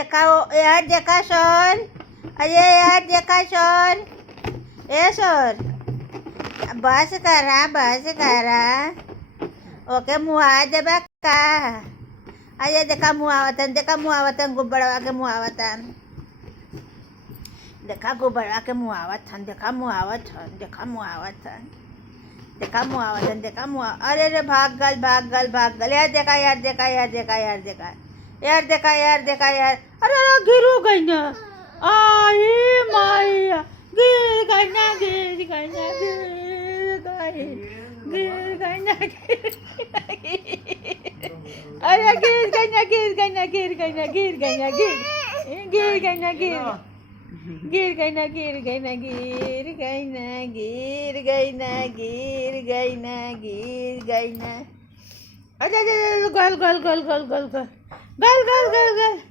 દેખાઓ યાર દેખા સર અરે યાર દેખા સર એ સર બસ કરા ઓકે મું આજે બેકા આજે દેખા મું આવતન ગુબ્બડવા કે મું આવતન देखा गोबरा के मुँह आवत थन देखा मुँह आवत अरे रे भाग गल यार देखा अरे गिरू गई ना आई माया गिर गई ना अरे गिर गई ना गिर गई ना गिर गई ना गिर गई ना अच्छा गल